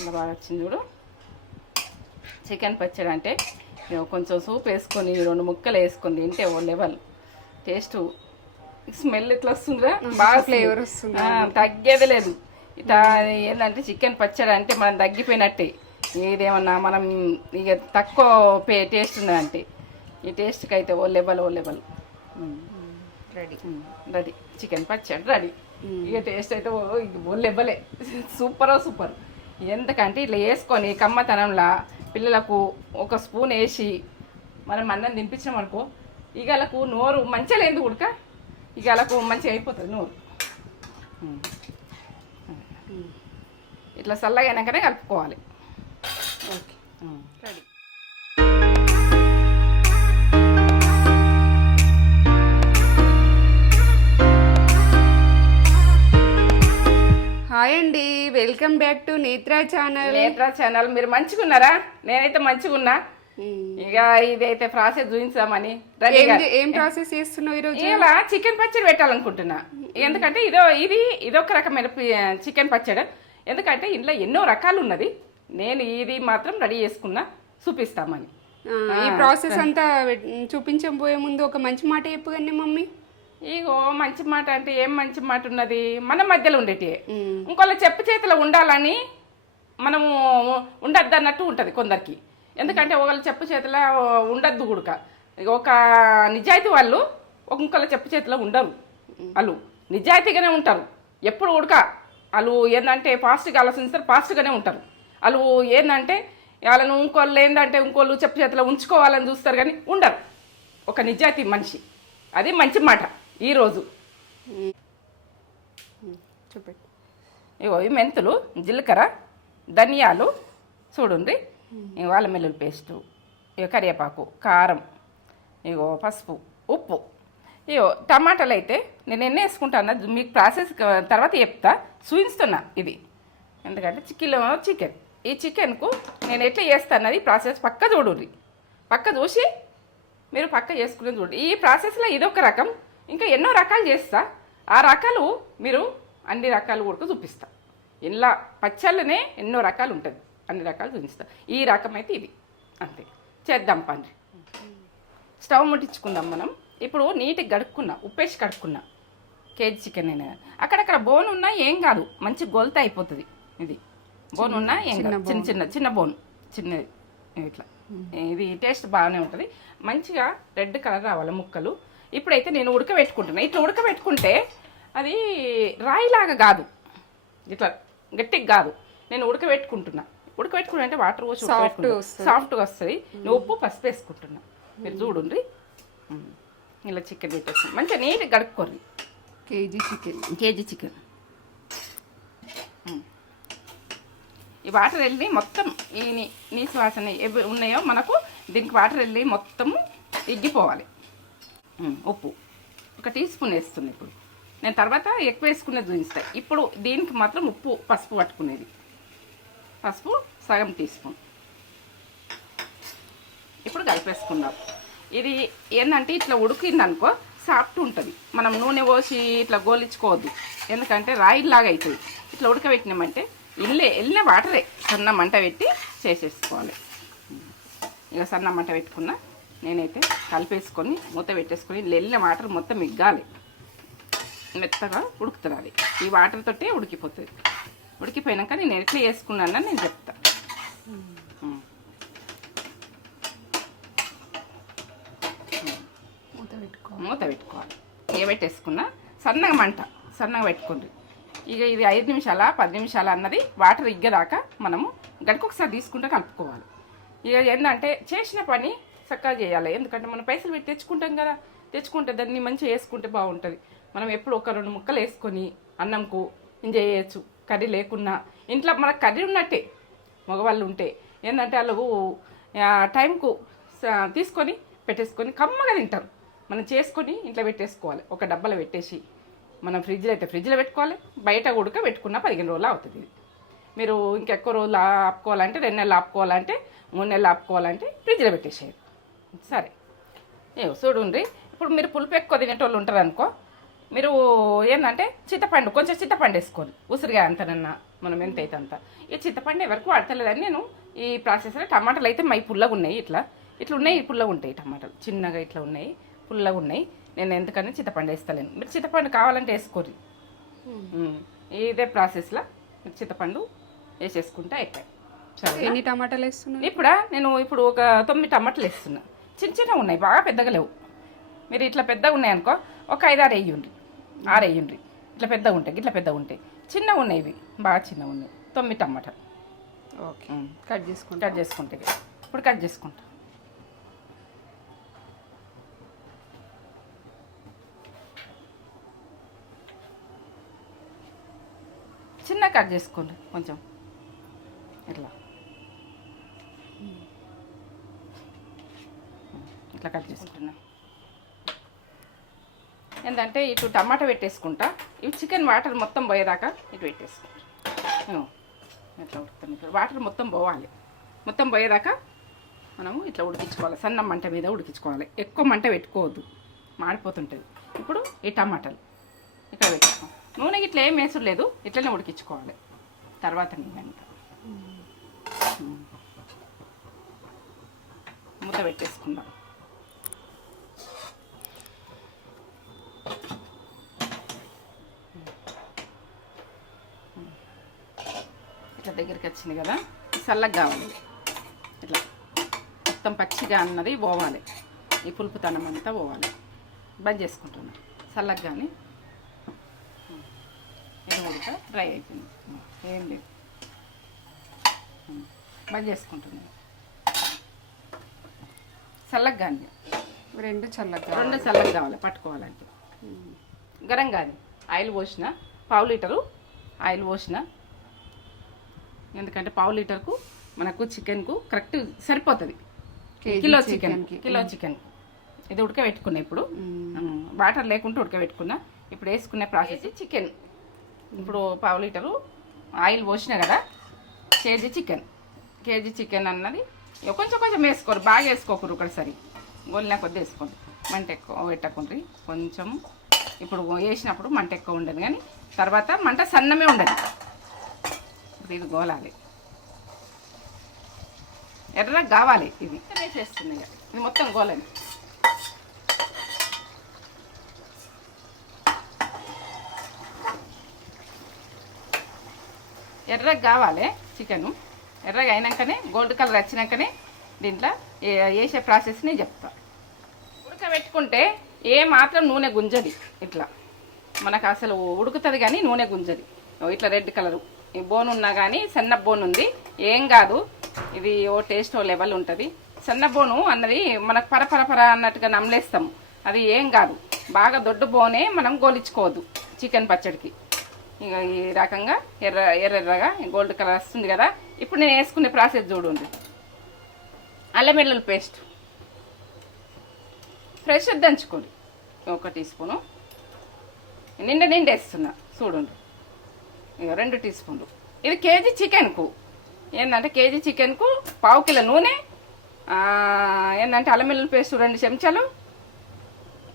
ఇలా బాగా వచ్చింది చూడు. చికెన్ పచ్చడి అంటే మేము కొంచెం సూప్ వేసుకొని రెండు ముక్కలు వేసుకొని తింటే ఓ లెవెల్. టేస్ట్ స్మెల్ ఎట్లా వస్తుందిరా? బాగా ఫ్లేవర్ వస్తుంది. తగ్గేది లేదు. ఇట్లా ఏంటంటే చికెన్ పచ్చడి అంటే మనం తగ్గిపోయినట్టే. ఇదేమన్నా మనం ఇక తక్కువ పే టేస్ట్ ఉన్నదంటే. ఈ టేస్ట్కి అయితే ఓ లెవెల్ ఓ లెవెల్. రెడీ. రెడీ. చికెన్ పచ్చడి రెడీ. ఇక టేస్ట్ అయితే ఓ ఇది ఓ లెవెలే. Super super. ఎందుకంటే ఇట్లా వేసుకొని కమ్మతనంలా పిల్లలకు ఒక స్పూన్ వేసి మనం అన్నం తినిపించినాం అనుకో వాళ్ళకు నోరు మంచిగా లేదు ఉడక వాళ్ళకు మంచిగా అయిపోతుంది నోరు. ఇట్లా చల్లగా అయినాకనే కలుపుకోవాలి. ఓకే. హాయ్ అండి welcome back to Netra channel. Netra channel. మీరు మంచిగా ఉన్నారా నేనైతే మంచిగా ఉన్నా ఇక ఇదైతే ప్రాసెస్ చూపించామని ఏం ప్రాసెస్ చేస్తున్నావు ఈరోజు? ఇలా చికెన్ పచ్చడి పెట్టాలనుకుంటున్నా. ఎందుకంటే ఇదో ఇది ఇదొక రకమైన చికెన్ పచ్చడి. ఎందుకంటే ఇంట్లో ఎన్నో రకాలు ఉన్నది నేను ఇది మాత్రం రెడీ చేసుకున్నా చూపిస్తామని. ఈ ప్రాసెస్ అంతా చూపించబోయే ముందు ఒక మంచి మాట చెప్పు కానీ మమ్మీ? ఇగో మంచి మాట అంటే ఏం మంచి మాట ఉన్నది? మన మధ్యలో ఉండేటి ఇంకోళ్ళ చెప్పు చేతిలో ఉండాలని మనము ఉండద్దు అన్నట్టు ఉంటుంది కొందరికి. ఎందుకంటే ఒకళ్ళ చెప్పు చేతిలో ఉండద్దు ఇక ఒక నిజాయితీ వాళ్ళు ఒక ఇంకోళ్ళ చెప్పు చేతిలో ఉండరు. వాళ్ళు నిజాయితీగానే ఉంటారు. ఎప్పుడు ఉడక వాళ్ళు ఏంటంటే ఫాస్ట్గా ఆలోచిస్తారు ఫాస్ట్గానే ఉంటారు. వాళ్ళు ఏంటంటే వాళ్ళను ఇంకోళ్ళు ఏంటంటే ఇంకోళ్ళు చెప్పు చేతిలో ఉంచుకోవాలని చూస్తారు కానీ ఉండరు. ఒక నిజాయితీ మనిషి. అది మంచి మాట. ఈరోజు. చూపెట్టు. ఇగో ఈ మెంతులు జీలకర్ర ధనియాలు చూడండి ఇగో అల్లం వెల్లుల్లి పేస్టు ఇగో కరివేపాకు కారం ఇగో పసుపు ఉప్పు. ఇగో టమాటాలు అయితే నేను ఎన్ని వేసుకుంటాను మీకు ప్రాసెస్ తర్వాత చెప్తా. చూపిస్తున్నా ఇది. ఎందుకంటే కిలో చికెన్. ఈ చికెన్కు నేను ఎట్లా చేస్తాను ప్రాసెస్ పక్క చూడుర్రి. పక్క చూసి మీరు పక్క చేసుకుని చూడండి ఈ ప్రాసెస్లో ఇదొక రకం. ఇంకా ఎన్నో రకాలు చేస్తా. ఆ రకాలు మీరు అన్ని రకాలు కూడా చూపిస్తా. ఇలా పచ్చళ్ళనే ఎన్నో రకాలు ఉంటుంది. అన్ని రకాలు చూపిస్తా. ఈ రకం అయితే ఇది. అంతే. చేద్దాం పండ్రి స్టవ్ ముట్టించుకుందాం మనం. ఇప్పుడు నీట్గా గడుక్కున్నా ఉప్పేసి కడుక్కున్నా. కేజీ చికెన్ అయినా అక్కడక్కడ బోన్ ఉన్నా ఏం కాదు. మంచి గొలత అయిపోతుంది ఇది. బోన్ ఉన్నా ఏం కాదు. చిన్న చిన్న చిన్న బోన్. చిన్నది. ఇట్లా. ఇది టేస్ట్ బాగానే ఉంటుంది. మంచిగా రెడ్ కలర్ రావాలి ముక్కలు. ఇప్పుడైతే నేను ఉడకబెట్టుకుంటున్నా. ఇట్లా ఉడకబెట్టుకుంటే అది రాయిలాగా కాదు. ఇట్లా గట్టిగా కాదు. నేను ఉడకబెట్టుకుంటున్నా. ఉడకబెట్టుకున్నా అంటే వాటర్ పోసి. సాఫ్ట్గా వస్తుంది. నేను ఉప్పు పసుపు వేసుకుంటున్నా. మీరు చూడండి ఉమ్. ఇలా చికెన్ పెట్టేస్తాను మంచిగా నీట్గా గడుక్కోర్రి కేజీ చికెన్. KG chicken. ఈ వాటర్ వెళ్ళి మొత్తం ఈ నీ- నీసు వాసన ఉన్నాయో మనకు దీనికి వాటర్ వెళ్ళి మొత్తము ఇగ్గిపోవాలి. ఉప్పు. ఒక టీ స్పూన్ వేస్తుంది ఇప్పుడు. నేను తర్వాత ఎక్కువ వేసుకునే చూపిస్తాను ఇప్పుడు దీనికి మాత్రం ఉప్పు పసుపు పట్టుకునేది. పసుపు సగం టీ స్పూన్. ఇప్పుడు కలిపేసుకుందాం. ఇది ఏంటంటే ఇట్లా ఉడికిందనుకో సాఫ్ట్ ఉంటుంది. మనం నూనె పోసి ఇట్లా గోలించుకోవద్దు. ఎందుకంటే రాయిలాగా అవుతుంది ఇట్లా ఉడకబెట్టినామంటే ఇల్లే వెళ్ళిన వాటరే. సన్న మంట పెట్టి చేసేసుకోవాలి. ఇక సన్న మంట పెట్టుకున్నా నేనైతే కలిపేసుకొని మూత పెట్టేసుకొని వెళ్ళిన వాటర్ మొత్తం మిగ్గాలి మెత్తగా ఉడుకుతుంది అది. ఈ వాటర్ తోటే ఉడికిపోతుంది. ఉడికిపోయినాక నేను ఎట్లా వేసుకున్నానని నేను చెప్తా. మూత పెట్టుకో మూత పెట్టుకోవాలి. ఏ పెట్టేసుకున్నా? సన్నగా మంట. సన్నగా పెట్టుకోండి. ఇక ఇది ఐదు నిమిషాల పది నిమిషాల అన్నది వాటర్ ఇగ్గదాకా మనము గడికి ఒకసారి తీసుకుంటే కలుపుకోవాలి. ఇక ఏంటంటే చేసిన పని చక్కగా చేయాలి. ఎందుకంటే మనం పైసలు పెట్టి తెచ్చుకుంటాం కదా. తెచ్చుకుంటే దాన్ని మంచిగా వేసుకుంటే బాగుంటుంది. మనం ఎప్పుడు ఒక రెండు ముక్కలు వేసుకొని అన్నంకు ఎంజాయ్ చేయొచ్చు. కర్రీ లేకున్నా. ఇంట్లో మనకు కర్రీ ఉన్నట్టే. మగవాళ్ళు ఉంటే. ఏంటంటే వాళ్ళు టైంకు స- తీసుకొని పెట్టేసుకొని కమ్మగా తింటారు. మనం చేసుకొని ఇంట్లో పెట్టేసుకోవాలి. ఒక డబ్బాలో పెట్టేసి మనం ఫ్రిడ్జ్లో అయితే ఫ్రిడ్జ్లో పెట్టుకోవాలి. బయట ఉడక పెట్టుకున్న పదిహేను రోజులు అవుతుంది ఇది. మీరు ఇంకెక్కువ రోజులు ఆపుకోవాలంటే రెండు నెలలు ఆపుకోవాలంటే మూడు నెలలు ఆపుకోవాలంటే ఫ్రిడ్జ్లో పెట్టేసేయాలి సరే. ఏ చూడండి ఇప్పుడు మీరు పులుపు ఎక్కువ తినేటోళ్ళు ఉంటారు అనుకో మీరు ఏంటంటే చింతపండు కొంచెం చింతపండు వేసుకోండి. ఉసిరిగా అంతనన్నా మనం ఎంత అయితే అంత. ఈ చింతపండు ఎవరికి వాడతలేదని నేను ఈ ప్రాసెస్లో టమాటాలు అయితే మై పుల్లగా ఉన్నాయి ఇట్లా. ఇట్లా ఉన్నాయి పుల్లగా ఉంటాయి టమాటాలు. చిన్నగా ఇట్లా ఉన్నాయి పుల్లగా ఉన్నాయి. నేను ఎందుకని చింతపండు వేస్తలేను. మీరు చింతపండు కావాలంటే వేసుకోరు ఉమ్. ఇదే ప్రాసెస్లో మీరు చింతపండు వేసేసుకుంటే అయిపోయి సరే ఎన్ని టమాటాలు వేస్తున్నారు? ఇప్పుడా? నేను ఇప్పుడు ఒక తొమ్మిది టమాటాలు వేస్తున్నా. చిన్న చిన్నగా ఉన్నాయి బాగా పెద్దగా లేవు. మీరు ఇట్లా పెద్దగా ఉన్నాయి అనుకో ఒక ఐదు ఆరు వేయండి ఆరు వేయండి ఇట్లా పెద్దగా ఉంటాయి ఇట్లా పెద్దగా ఉంటాయి. చిన్నగా ఉన్నాయి ఇవి బాగా చిన్నగా ఉన్నాయి. తొమ్మిది టమాటాలు. ఓకే. కట్ చేసుకుంటా. కట్ చేసుకుంటే ఇప్పుడు కట్ చేసుకుంటా. చిన్న కట్ చేసుకోండి కొంచెం. ఇట్లా. ఇట్లా కట్ చేసుకుంటున్నా ఏంటంటే ఇటు టమాటా పెట్టేసుకుంటా. ఇవి చికెన్ వాటర్ మొత్తం పోయేదాకా ఇటు పెట్టేసుకుంటా. ఇట్లా ఉడుకుతుంది ఇప్పుడు? వాటర్ మొత్తం పోవాలి. మొత్తం పోయేదాకా మనము ఇట్లా ఉడికించుకోవాలి. సన్న మంట మీద ఉడికించుకోవాలి. ఎక్కువ మంట పెట్టుకోవద్దు. మాడిపోతుంటుంది. ఇప్పుడు ఈ టమాటాలు ఇక్కడ పెట్టుకో నూనె ఇట్లా ఏం వేసుడు లేదు. ఇట్లనే ఉడికించుకోవాలి. తర్వాత నీళ్ళంతా మూత పెట్టేసుకుందాం. ఇట్లా దగ్గరికి వచ్చింది కదా చల్లగా కావాలి ఇట్లా మొత్తం పచ్చిగా అన్నది పోవాలి. ఈ పులుపుతనం అంతా పోవాలి. బంద్ చేసుకుంటున్నా. చల్లగా కానీ ఇది ఉడక డ్రై అయిపోయింది. ఏం లేదు. బంద్ చేసుకుంటున్నాను చల్లగా కానీ రెండు చల్లగా రెండు చల్లగా కావాలి పట్టుకోవాలంటే. గరం కాదు ఆయిల్ పోసిన పావు లీటరు ఆయిల్ పోసిన ఎందుకంటే పావు లీటర్కు మనకు చికెన్కు కరెక్ట్ సరిపోతుంది. Kilo chicken. Kilo chicken. ఇది ఉడకబెట్టుకున్నా ఇప్పుడు. వాటర్ లేకుండా ఉడకబెట్టుకున్నా. ఇప్పుడు వేసుకునే ప్రాసెస్. చికెన్. ఇప్పుడు పావు లీటరు ఆయిల్ పోసిన కదా కేజీ చికెన్. కేజీ చికెన్ అన్నది కొంచెం కొంచెం వేసుకోరు బాగా వేసుకోకూరు ఒకటిసారి గోలిన కొద్ది వేసుకోండి. మంట ఎక్కువ పెట్టకుండ్రి కొంచెం ఇప్పుడు వేసినప్పుడు మంట ఎక్కువ ఉండదు కానీ తర్వాత మంట సన్నమే ఉండదు. ఇప్పుడు ఇది గోలాలి. ఎర్రగా కావాలి ఇది. వేసేస్తుంది. ఇది మొత్తం గోలని ఎర్రగా కావాలి చికెను. ఎర్రగా అయినాకనే గోల్డ్ కలర్ వచ్చినాకనే దీంట్లో వేసే ప్రాసెస్ని చెప్తా. ఉడకబెట్టుకుంటే ఏ మాత్రం నూనె గుంజది. ఇట్లా. మనకు అసలు ఉడుకుతుంది కానీ నూనె గుంజది. ఇట్లా రెడ్ కలరు. ఈ బోన్ ఉన్నా కానీ సన్న బోన్ ఉంది. ఏం కాదు. ఇది ఓ టేస్ట్ ఓ లెవెల్ ఉంటుంది. సన్న బోను అన్నది మనకు పరపరపర అన్నట్టుగా నమలేస్తాం. అది ఏం కాదు. బాగా దొడ్డు బోనే మనం గోలించుకోవద్దు చికెన్ పచ్చడికి. ఇక ఈ రకంగా ఎర్ర ఎర్రగా గోల్డ్ కలర్ వస్తుంది కదా. ఇప్పుడు నేను వేసుకునే ప్రాసెస్ చూడండి. అల్లం వెల్లుల్లి పేస్ట్. ఫ్రెష్ దంచుకోండి. ఒక టీ స్పూను. నిండా నిండా వేస్తున్నా. చూడండి. రెండు టీ స్పూన్లు. ఇది కేజీ చికెన్కు. ఏంటంటే కేజీ చికెన్కు పావు కిలో నూనె ఏంటంటే అల్లమిల్లు పేస్ట్ రెండు చెంచాలు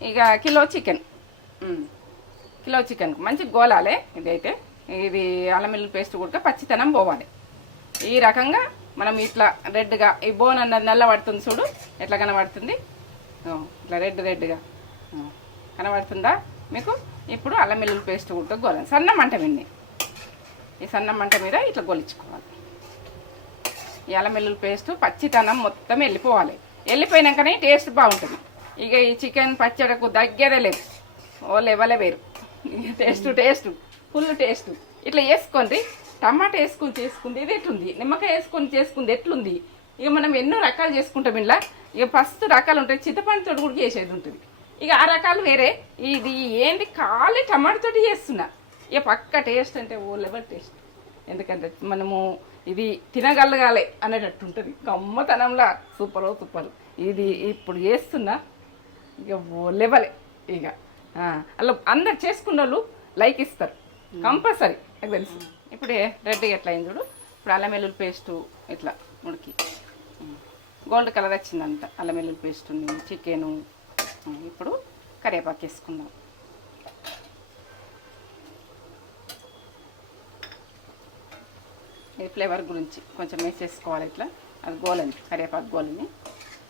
ఇక కిలో చికెన్. కిలో చికెన్కు మంచి గోలాలే ఇదైతే. ఇది అల్లమిల్లు పేస్ట్ కూడా పచ్చితనం పోవాలి. ఈ రకంగా మనం ఇట్లా రెడ్గా ఈ బోన్ అన్నది నల్ల పడుతుంది చూడు ఎట్లా కనబడుతుంది? ఇట్లా రెడ్ రెడ్గా. కనబడుతుందా మీకు? ఇప్పుడు అల్లం వెల్లుల్లి పేస్ట్ కూడా గోలం సన్న మంట విన్ని ఈ సన్న మంట మీద ఇట్లా గొలిచుకోవాలి. ఎల్లమెల్లుల పేస్ట్ పచ్చితనం మొత్తం వెళ్ళిపోవాలి. వెళ్ళిపోయినాకనే టేస్ట్ బాగుంటుంది. ఇక ఈ చికెన్ పచ్చడకు దగ్గరే లేదు. ఓ లెవెలే వేరు. Taste taste full taste. ఇట్లా వేసుకోండి టమాటా వేసుకొని చేసుకుంది ఇది ఎట్లుంది? నిమ్మకాయ వేసుకొని చేసుకుంది ఎట్లుంది? ఇక మనం ఎన్నో రకాలు చేసుకుంటాం ఇలా ఇక ఫస్ట్ రకాలు ఉంటాయి చింతపండు తోటి కూడా చేసేది ఉంటుంది. ఇక ఆ రకాలు వేరే. ఇది ఏంటి ఖాళీ టమాటతోటి చేస్తున్నా. ఇక పక్క టేస్ట్ అంటే ఓ లెవెల్ టేస్ట్. ఎందుకంటే మనము ఇది తినగలగాలి అనేటట్టు ఉంటుంది. గమ్మతనంలా సూపర్ సూపర్. ఇది ఇప్పుడు చేస్తున్నా ఇక ఓ లెవెలే ఇక. అలా అందరు చేసుకున్న వాళ్ళు లైక్ ఇస్తారు. కంపల్సరీ నాకు తెలుసు. ఇప్పుడే రెడ్గా ఎట్లా అయింది చూడు? ఇప్పుడు అల్లం వెల్లుల్లి పేస్టు ఇట్లా ఉడికి గోల్డ్ కలర్ వచ్చిందంట అల్లం వెల్లుల్లి పేస్ట్ ఉంది చికెను ఇప్పుడు కరివేపాకు వేసుకుందాం. ఈ ఫ్లేవర్ గురించి కొంచెం వేసేసుకోవాలి ఇట్లా. అది గోలని కరివేపాకు గోలని.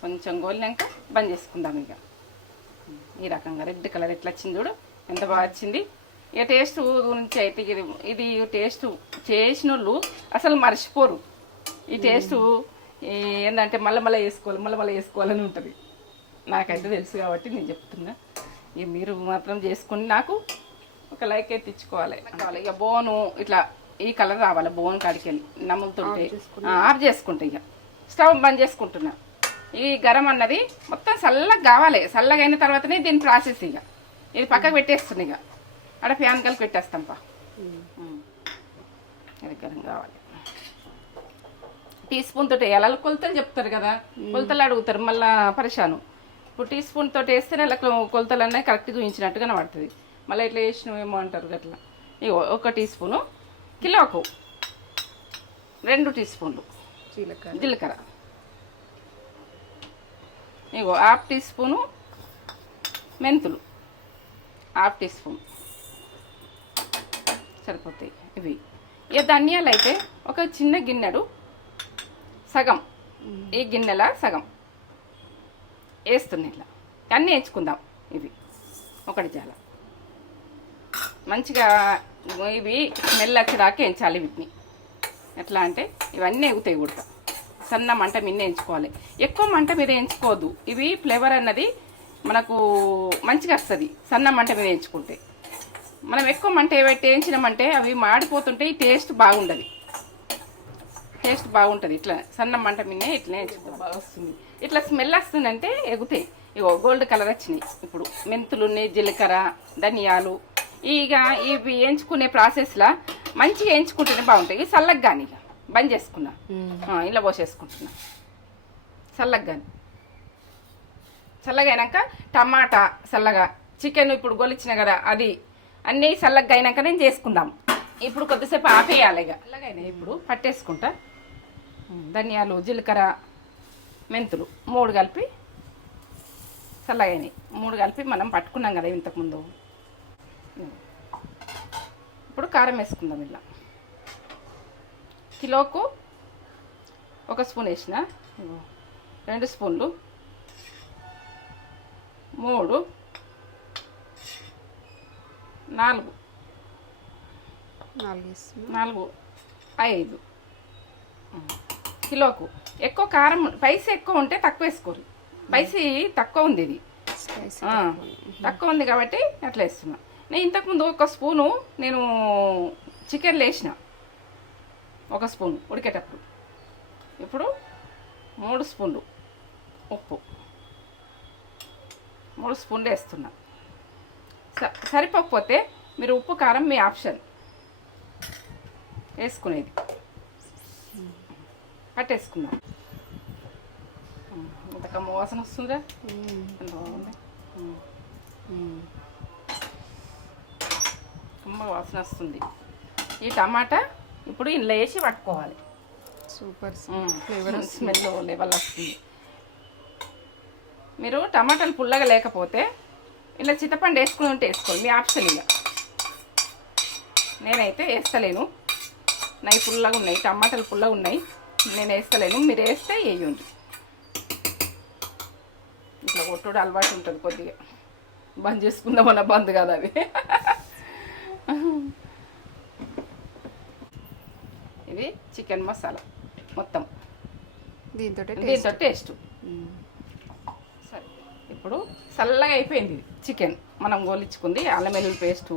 కొంచెం గోలినాక బంద్ చేసుకుందాం ఇక. ఈ రకంగా రెడ్ కలర్ ఎట్లా వచ్చింది చూడు? ఎంత బాగా వచ్చింది. ఇక టేస్ట్ గురించి అయితే ఇది ఇది టేస్ట్ చేసిన వాళ్ళు అసలు మర్చిపోరు. ఈ టేస్ట్ ఏంటంటే మళ్ళీ మళ్ళీ వేసుకోవాలి మళ్ళీ మళ్ళీ వేసుకోవాలని ఉంటుంది. నాకైతే తెలుసు కాబట్టి నేను చెప్తున్నా. ఇక మీరు మాత్రం చేసుకుని నాకు ఒక లైక్ అయితే ఇచ్చుకోవాలి. కావాలి ఇక బోను ఇట్లా ఈ కలర్ రావాలి బోన్ కాడికి వెళ్ళి. నమ్ముతుంటే ఆఫ్ చేసుకుంటా. ఇక. స్టవ్ బంద్ చేసుకుంటున్నా. ఈ గరం అన్నది మొత్తం చల్లగా కావాలి. చల్లగా అయిన తర్వాతనే దీని ప్రాసెస్ ఇక. ఇది పక్కకు పెట్టేస్తుంది ఇక. ఆడ ఫ్యాన్ కలిపి పెట్టేస్తాం పా. గరం కావాలి. టీ స్పూన్ తోటి వాళ్ళు కొలతలు చెప్తారు కదా? కొలతలు అడుగుతారు మళ్ళా పరిశాను. ఇప్పుడు టీ స్పూన్ తోటి వేస్తేనే అలా కొలతలు అన్నీ కరెక్ట్ చూపించినట్టు కనబడుతుంది. మళ్ళీ ఇట్లా వేసినవేమో అంటారు అట్లా ఇగో ఒక టీ స్పూను కిలోకు రెండు టీ స్పూన్లు. జీలకర్ర. జీలకర్ర. ఇగో హాఫ్ టీ స్పూను మెంతులు. Half teaspoon. సరిపోతాయి ఇవి. ఇక ధనియాలు అయితే ఒక చిన్న గిన్నెడు సగం. ఈ గిన్నెల సగం. వేస్తుంది ఇట్లా అన్నీ వేయించుకుందాం ఇవి. ఒకటి చాలా. మంచిగా ఇవి స్మెల్ వచ్చేదాకా వేయించాలి వీటిని. ఎట్లా అంటే ఇవన్నీ ఎగుతాయి కూడా. సన్న మంట మీద వేయించుకోవాలి. ఎక్కువ మంట మీద వేయించుకోవద్దు. ఇవి ఫ్లేవర్ అన్నది మనకు మంచిగా వస్తుంది. సన్న మంట మీద వేయించుకుంటే. మనం ఎక్కువ మంట ఏవైతే వేయించినామంటే అవి మాడిపోతుంటే ఈ టేస్ట్ బాగుండదు. టేస్ట్ బాగుంటుంది. ఇట్లా సన్న మంట మిన్నే ఇట్లా వేయించుకుంటే బాగా వస్తుంది. ఇట్లా స్మెల్ వస్తుందంటే ఎగుతాయి. ఇగో గోల్డ్ కలర్ వచ్చినాయి. ఇప్పుడు మెంతులు ఉన్నాయి జీలకర్ర ధనియాలు ఇక ఇవి వేయించుకునే ప్రాసెస్లో మంచిగా వేయించుకుంటేనే బాగుంటాయి. చల్లగా కానీ ఇక బంద్ చేసుకున్నా. ఇలా పోసేసుకుంటున్నా. చల్లగా కానీ చల్లగా అయినాక టమాటా చల్లగా చికెన్ ఇప్పుడు గొలిచిన కదా అది అన్నీ చల్లగా అయినాక నేను చేసుకుందాం. ఇప్పుడు కొద్దిసేపు ఆపేయాలి ఇక. చల్లగా అయినాయి. ఇప్పుడు పట్టేసుకుంటా. ధనియాలు జీలకర్ర మెంతులు మూడు కలిపి చల్లగా అయినాయి. మూడు కలిపి మనం పట్టుకున్నాం కదా ఇంతకుముందు ఇప్పుడు కారం వేసుకుందాం ఇలా. కిలోకు ఒక స్పూన్ వేసిన. రెండు స్పూన్లు. మూడు. నాలుగు. నాలుగు. నాలుగు. ఐదు. కిలోకు. ఎక్కువ కారం పైస ఎక్కువ ఉంటే తక్కువ వేసుకోరు. పైసి తక్కువ ఉంది ఇది. తక్కువ ఉంది కాబట్టి అట్లా వేస్తున్నా. నేను ఇంతకుముందు ఒక స్పూను నేను చికెన్ వేసిన ఒక స్పూన్ ఉడికేటప్పుడు. ఇప్పుడు మూడు స్పూన్లు ఉప్పు. మూడు స్పూన్లు వేస్తున్నా. స- సరిపోకపోతే మీరు ఉప్పు కారం మీ ఆప్షన్. వేసుకునేది. పట్టేసుకుందాం ఇంత కమ్మ వాసన వస్తుందా. ఎంత బాగుంది. కమ్మ వాసన వస్తుంది. ఈ టమాటా ఇప్పుడు ఇందులో వేసి పట్టుకోవాలి. సూపర్ ఫ్లేవర్ స్మెల్ లెవెల్ వస్తుంది. మీరు టమాటాలు పుల్లగా లేకపోతే ఇలా చింతపండు వేసుకుని ఉంటే వేసుకోండి. మీ ఆప్షన్ ఇక నేనైతే వేస్తలేను. నాయి పుల్లగా ఉన్నాయి. టమాటాలు పుల్లగా ఉన్నాయి. నేను వేస్తలేను. మీరు వేస్తే వేయండి. ఇట్లా కొట్టుడు అలవాటు ఉంటుంది కొద్దిగా. బంద్ చేసుకుందామన్న బంద్ కాదు అది. ఇది చికెన్ మసాలా మొత్తం. దీంతో దీంతో టేస్ట్. సరే. ఇప్పుడు చల్లగా అయిపోయింది చికెన్. మనం గోలించుకుంది అల్లం వెల్లుల్లి పేస్టు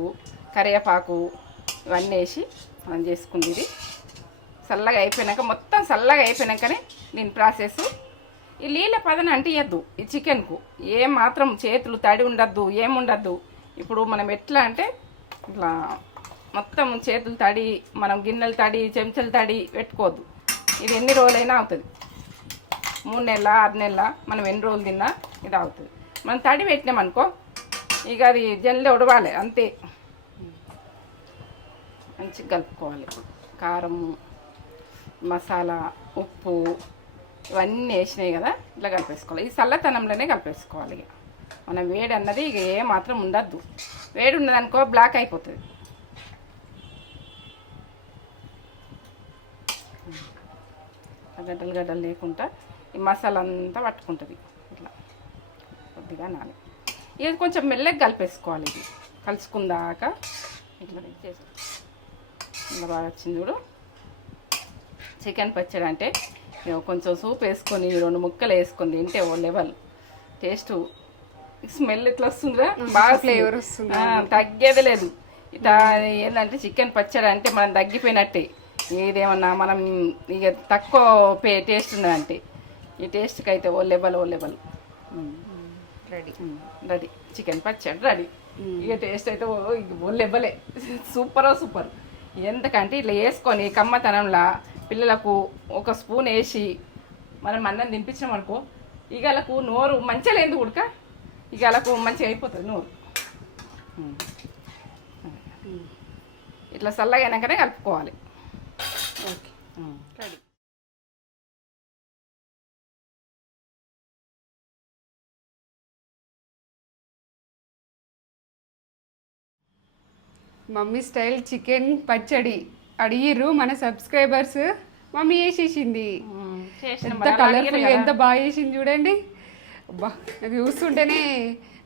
కరివేపాకు ఇవన్నీ వేసి మనం చేసుకుంది ఇది. చల్లగా అయిపోయినాక మొత్తం చల్లగా అయిపోయినాకనే దీని ప్రాసెస్. ఈ నీళ్ళ పదన అంటియద్దు ఈ చికెన్కు. ఏం మాత్రం చేతులు తడి ఉండద్దు ఏం ఉండద్దు ఇప్పుడు మనం ఎట్లా అంటే ఇట్లా మొత్తం చేతులు తడి మనం గిన్నెలు తడి చెంచాలు తడి పెట్టుకోవద్దు. ఇది ఎన్ని రోజులైనా అవుతుంది. మూడు నెలల ఆరు నెలల మనం ఎన్ని రోజులు తిన్నా ఇది అవుతుంది. మనం తడి పెట్టినామనుకో ఇక అది జల్లి ఉడవాలి అంతే. మంచిగా కలుపుకోవాలి కారం మసాలా ఉప్పు ఇవన్నీ వేసినాయి కదా ఇట్లా కలిపేసుకోవాలి. ఈ చల్లతనంలోనే కలిపేసుకోవాలి ఇక. మనం వేడి అన్నది ఇక ఏ మాత్రం ఉండద్దు. వేడి ఉన్నదనుకో బ్లాక్ అయిపోతుంది. గడ్డలు గడ్డలు లేకుండా ఈ మసాలా అంతా పట్టుకుంటుంది. ఇట్లా కొద్దిగా నాని. ఇది కొంచెం మెల్లగా కలిపేసుకోవాలి ఇది. కలుసుకుందాక ఇట్లా చేసి ఇలా బాగా వచ్చింది చూడు. చికెన్ పచ్చడి అంటే మేము కొంచెం సూప్ వేసుకొని రెండు ముక్కలు వేసుకొని తింటే ఓ లెవెల్. టేస్ట్. స్మెల్ ఎట్లా వస్తుందిరా? బాగా flavor వస్తుంది. తగ్గేది లేదు. ఇట్లా ఏంటంటే చికెన్ పచ్చడి అంటే మనం తగ్గిపోయినట్టే. ఇదేమన్నా మనం ఇక తక్కువ పే టేస్ట్ ఉన్నదంటే ఈ టేస్ట్కి అయితే ఓ లెవెల్ ఓ లెవెల్ రెడీ రెడీ చికెన్ పచ్చడి రెడీ ఇక టేస్ట్ అయితే ఓ ఇక ఓ లెవెలే సూపర్ సూపర్ ఎందుకంటే ఇట్లా వేసుకొని కమ్మతనంలా పిల్లలకు ఒక స్పూన్ వేసి మనం అన్నం తినిపించినాం అనుకో ఇక వాళ్ళకు నోరు మంచిగా లేదు ఉడక ఇక వాళ్ళకు మంచిగా అయిపోతుంది నోరు. ఇట్లా చల్లగా అయినాకనే కలుపుకోవాలి. Okay. Ready. Mummy style chicken పచ్చడి అడిగిర్రు మన సబ్స్క్రైబర్స్. మమ్మీ వేసేసింది. ఎంత కలర్ఫుల్. ఎంత బాగా వేసింది చూడండి. చూస్తుంటేనే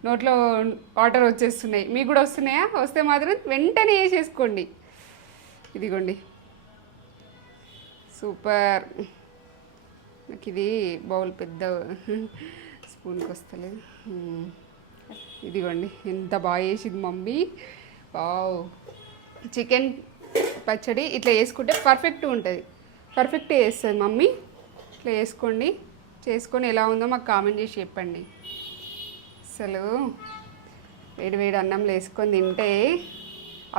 నోట్లో వాటర్ వచ్చేస్తున్నాయి. మీకు కూడా వస్తున్నాయా? వస్తే మాత్రం వెంటనే వేసేసుకోండి. ఇదిగోండి. సూపర్. నాకు ఇది బౌల్ పెద్ద స్పూన్కి వస్తలేదు ఇదిగోండి ఎంత బాగా వేసింది మమ్మీ. వావ్. చికెన్ పచ్చడి ఇట్లా వేసుకుంటే పర్ఫెక్ట్ ఉంటుంది. పర్ఫెక్ట్ వేస్తుంది మమ్మీ. ఇట్లా వేసుకోండి చేసుకొని ఎలా ఉందో మాకు కామెంట్ చేసి చెప్పండి. అసలు వేడి వేడి అన్నంలో వేసుకొని తింటే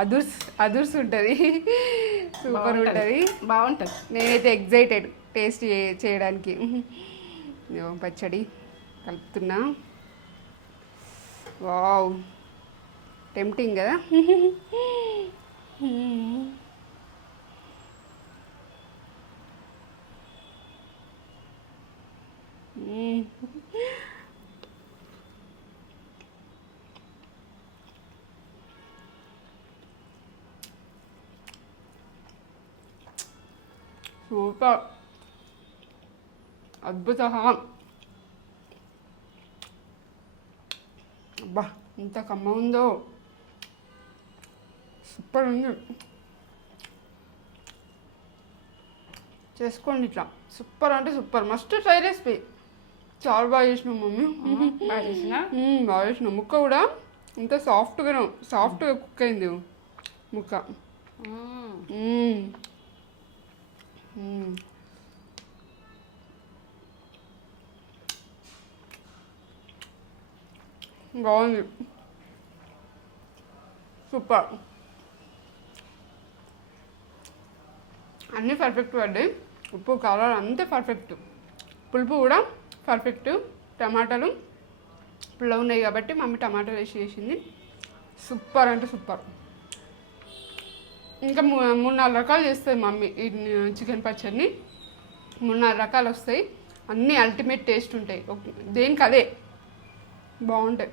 అదుర్స్ అదుర్స్ ఉంటుంది. సూపర్ ఉంటుంది. బాగుంటుంది. నేనైతే ఎగ్జైటెడ్ టేస్ట్ చేయడానికి. పచ్చడి కలుపుతున్నా. వావ్. టెంప్టింగ్ కదా? సూపర్ అద్భుత అబ్బా ఎంత కమ్మ ఉందో. సూపర్ ఉంది. చేసుకోండి ఇట్లా. సూపర్ అంటే సూపర్ మస్ట్ ట్రై రెసిపీ చాలా బాగా చేసినావు మమ్మీ. బాగా చేసినా? బాగా చేసిన. ముక్క కూడా ఇంత సాఫ్ట్గా సాఫ్ట్గా కుక్ అయింది. ముక్క. Mm. బాగుంది సూపర్ అన్నీ పర్ఫెక్ట్ పడ్డాయి ఉప్పు కారం అంతే పర్ఫెక్ట్ పులుపు కూడా పర్ఫెక్ట్ టమాటాలు పుల్ల ఉన్నాయి కాబట్టి మమ్మీ టమాటా వేసి చేసింది. సూపర్ అంటే సూపర్ ఇంకా మూడు నాలుగు రకాలు చేస్తుంది మమ్మీ ఈ చికెన్ పచ్చడిని. మూడు నాలుగు రకాలు వస్తాయి. అన్నీ అల్టిమేట్ టేస్ట్ ఉంటాయి. దేనికి అదే? బాగుంటాయి.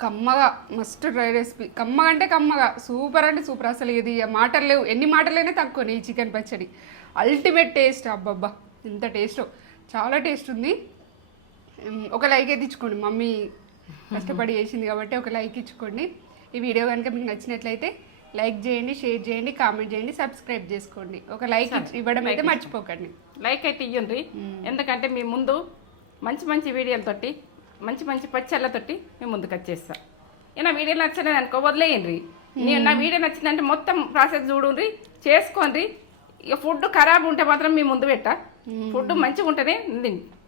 కమ్మగా మస్ట్ డ్రై రెసిపీ కమ్మగా అంటే కమ్మగా. సూపర్ అంటే సూపర్. అసలు ఇది మాటలు లేవు. ఎన్ని మాటలైనా తక్కువనే ఈ చికెన్ పచ్చడి. అల్టిమేట్ టేస్ట్ అబ్బబ్బా ఎంత టేస్ట్ చాలా టేస్ట్ ఉంది. ఒక లైక్ అయితే ఇచ్చుకోండి. మమ్మీ కష్టపడి చేసింది కాబట్టి ఒక లైక్ ఇచ్చుకోండి. ఈ వీడియో కనుక మీకు నచ్చినట్లయితే లైక్ చేయండి షేర్ చేయండి కామెంట్ చేయండి సబ్స్క్రైబ్ చేసుకోండి. ఒక లైక్ ఇవ్వడం అయితే మర్చిపోకండి. లైక్ అయితే ఇయ్యండి. ఎందుకంటే మీ ముందు మంచి మంచి వీడియోలతోటి మంచి మంచి పచ్చళ్ళతోటి మేము ముందుకు వచ్చేస్తా. నా వీడియో నచ్చలేదు అనుకో వదిలేయండి. నేను నా వీడియో నచ్చిందంటే మొత్తం ప్రాసెస్ చూడండి చేసుకోండి. ఇక ఫుడ్ ఖరాబ్ ఉంటే మాత్రం మీ ముందు పెట్టా. ఫుడ్ మంచిగా ఉంటేనే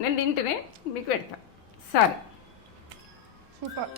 నేను తింటేనే మీకు పెడతా. సరే. సూపర్.